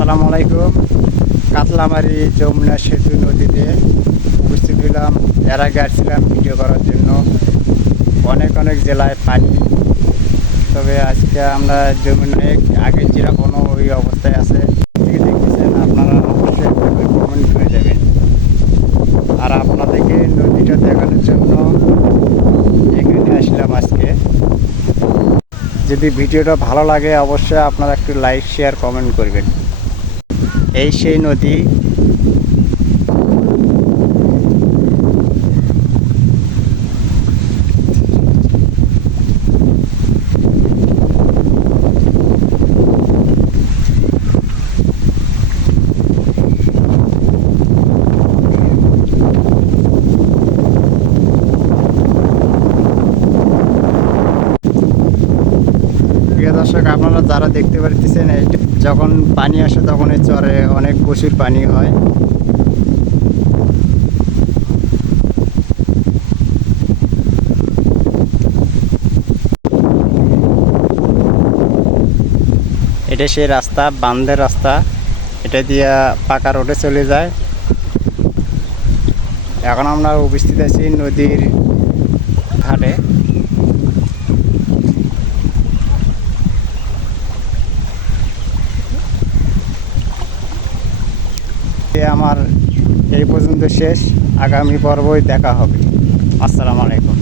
আসসালামু আলাইকুম। কাতলামারি যমুনা সেতু নদীতে উপস্থিত হলাম। এর আগে আসছিলাম ভিডিও করার জন্য। অনেক অনেক জেলায় পানি। তবে আজকে আমরা যমুনায় আগে যেরকম ওই অবস্থায় আছে দেখতেছেন আপনারা অবশ্যই কমেন্ট করে যাবেন আর আপনাদেরকে নদীটা দেখানোর জন্য এখানে আসলাম আজকে। যদি ভিডিওটা ভালো লাগে, অবশ্যই আপনারা একটু লাইক শেয়ার কমেন্ট করবেন। এই সেই নদী দর্শক, আপনারা যারা দেখতে পারতেছেন যখন পানি আসে তখন এই চরে অনেক প্রচুর পানি হয়। এটা সেই রাস্তা বান্ধের রাস্তা। এটা দিয়ে পাকা রোডে চলে যায়। এখন আমরা উপস্থিত আছি নদীর ঘাটে। আমার এই পর্যন্ত শেষ। আগামী পর্বই দেখা হবে। আসসালামু আলাইকুম।